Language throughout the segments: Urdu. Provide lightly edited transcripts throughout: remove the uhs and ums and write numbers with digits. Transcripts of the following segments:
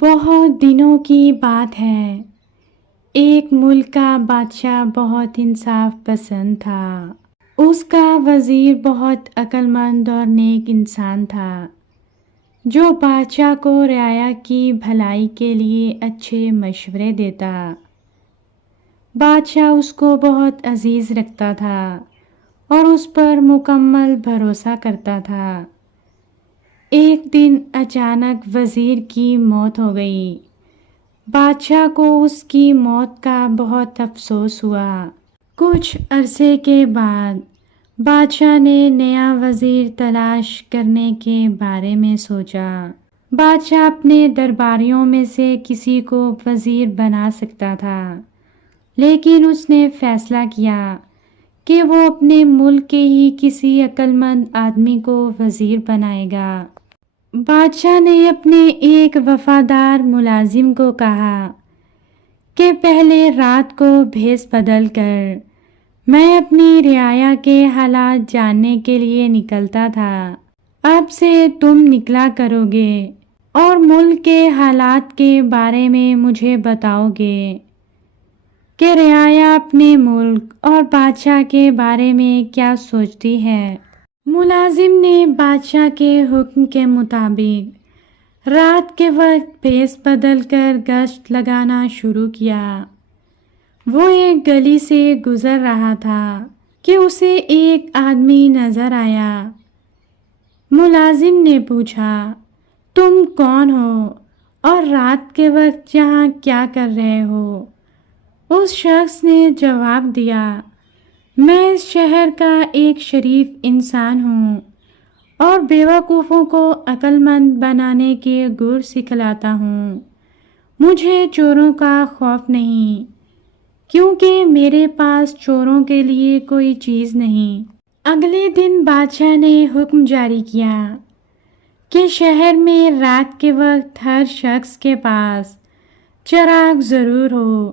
بہت دنوں کی بات ہے، ایک ملک کا بادشاہ بہت انصاف پسند تھا۔ اس کا وزیر بہت عقل مند اور نیک انسان تھا، جو بادشاہ کو رعایا کی بھلائی کے لیے اچھے مشورے دیتا۔ بادشاہ اس کو بہت عزیز رکھتا تھا اور اس پر مکمل بھروسہ کرتا تھا۔ ایک دن اچانک وزیر کی موت ہو گئی۔ بادشاہ کو اس کی موت کا بہت افسوس ہوا۔ کچھ عرصے کے بعد بادشاہ نے نیا وزیر تلاش کرنے کے بارے میں سوچا۔ بادشاہ اپنے درباریوں میں سے کسی کو وزیر بنا سکتا تھا، لیکن اس نے فیصلہ کیا کہ وہ اپنے ملک کے ہی کسی عقل مند آدمی کو وزیر بنائے گا۔ بادشاہ نے اپنے ایک وفادار ملازم کو کہا کہ پہلے رات کو بھیس بدل کر میں اپنی رعایا کے حالات جاننے کے لیے نکلتا تھا، اب سے تم نکلا کرو گے اور ملک کے حالات کے بارے میں مجھے بتاؤ گے کہ رعایا اپنے ملک اور بادشاہ کے بارے میں کیا سوچتی ہے۔ ملازم نے بادشاہ کے حکم کے مطابق رات کے وقت بھیس بدل کر گشت لگانا شروع کیا۔ وہ ایک گلی سے گزر رہا تھا کہ اسے ایک آدمی نظر آیا۔ ملازم نے پوچھا، تم کون ہو اور رات کے وقت یہاں کیا کر رہے ہو؟ اس شخص نے جواب دیا، میں اس شہر کا ایک شریف انسان ہوں اور بیوقوفوں کو عقل مند بنانے کے گر سکھلاتا ہوں۔ مجھے چوروں کا خوف نہیں، کیونکہ میرے پاس چوروں کے لیے کوئی چیز نہیں۔ اگلے دن بادشاہ نے حکم جاری کیا کہ شہر میں رات کے وقت ہر شخص کے پاس چراغ ضرور ہو۔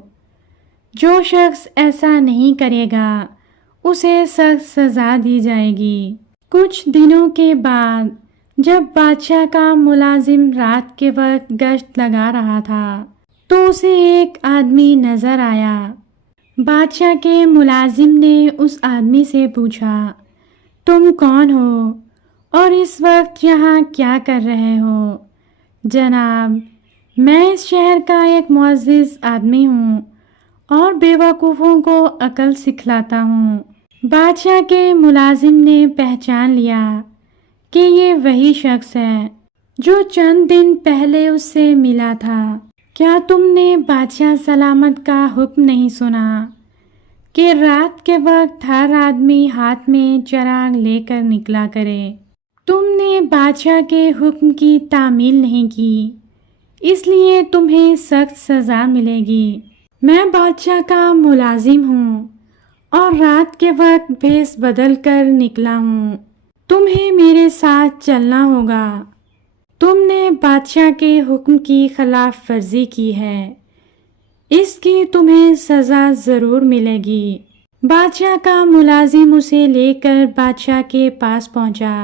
جو شخص ایسا نہیں کرے گا اسے سخت سزا دی جائے گی۔ کچھ دنوں کے بعد جب بادشاہ کا ملازم رات کے وقت گشت لگا رہا تھا تو اسے ایک آدمی نظر آیا۔ بادشاہ کے ملازم نے اس آدمی سے پوچھا، تم کون ہو اور اس وقت یہاں کیا کر رہے ہو؟ جناب، میں اس شہر کا ایک معزز آدمی ہوں اور بیوقوفوں کو عقل سکھلاتا ہوں۔ بادشاہ کے ملازم نے پہچان لیا کہ یہ وہی شخص ہے جو چند دن پہلے اس سے ملا تھا۔ کیا تم نے بادشاہ سلامت کا حکم نہیں سنا کہ رات کے وقت ہر آدمی ہاتھ میں چراغ لے کر نکلا کرے؟ تم نے بادشاہ کے حکم کی تعمیل نہیں کی، اس لیے تمہیں سخت سزا ملے گی۔ میں بادشاہ کا ملازم ہوں اور رات کے وقت بھیس بدل کر نکلا ہوں۔ تمہیں میرے ساتھ چلنا ہوگا۔ تم نے بادشاہ کے حکم کی خلاف ورزی کی ہے، اس کی تمہیں سزا ضرور ملے گی۔ بادشاہ کا ملازم اسے لے کر بادشاہ کے پاس پہنچا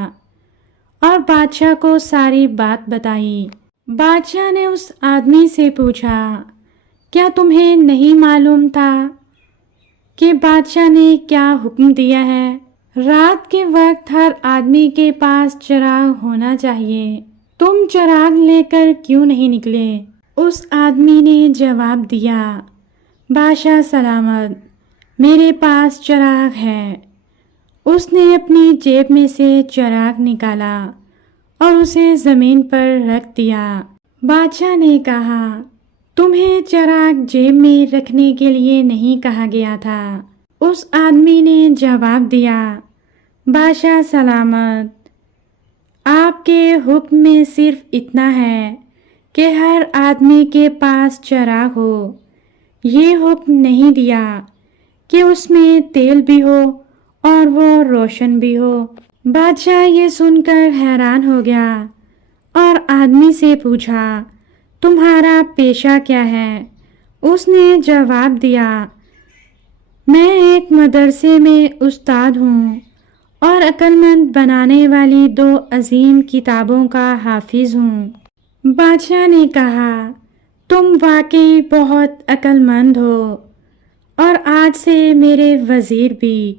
اور بادشاہ کو ساری بات بتائی۔ بادشاہ نے اس آدمی سے پوچھا، کیا تمہیں نہیں معلوم تھا کہ بادشاہ نے کیا حکم دیا ہے؟ رات کے وقت ہر آدمی کے پاس چراغ ہونا چاہیے۔ تم چراغ لے کر کیوں نہیں نکلے؟ اس آدمی نے جواب دیا، بادشاہ سلامت، میرے پاس چراغ ہے۔ اس نے اپنی جیب میں سے چراغ نکالا اور اسے زمین پر رکھ دیا۔ بادشاہ نے کہا، تمہیں چراغ جیب میں رکھنے کے لیے نہیں کہا گیا تھا۔ اس آدمی نے جواب دیا، بادشاہ سلامت، آپ کے حکم میں صرف اتنا ہے کہ ہر آدمی کے پاس چراغ ہو، یہ حکم نہیں دیا کہ اس میں تیل بھی ہو اور وہ روشن بھی ہو۔ بادشاہ یہ سن کر حیران ہو گیا اور آدمی سے پوچھا، تمہارا پیشہ کیا ہے؟ اس نے جواب دیا، میں ایک مدرسے میں استاد ہوں اور عقل مند بنانے والی 2 عظیم کتابوں کا حافظ ہوں۔ بادشاہ نے کہا، تم واقعی بہت عقل مند ہو، اور آج سے میرے وزیر بھی۔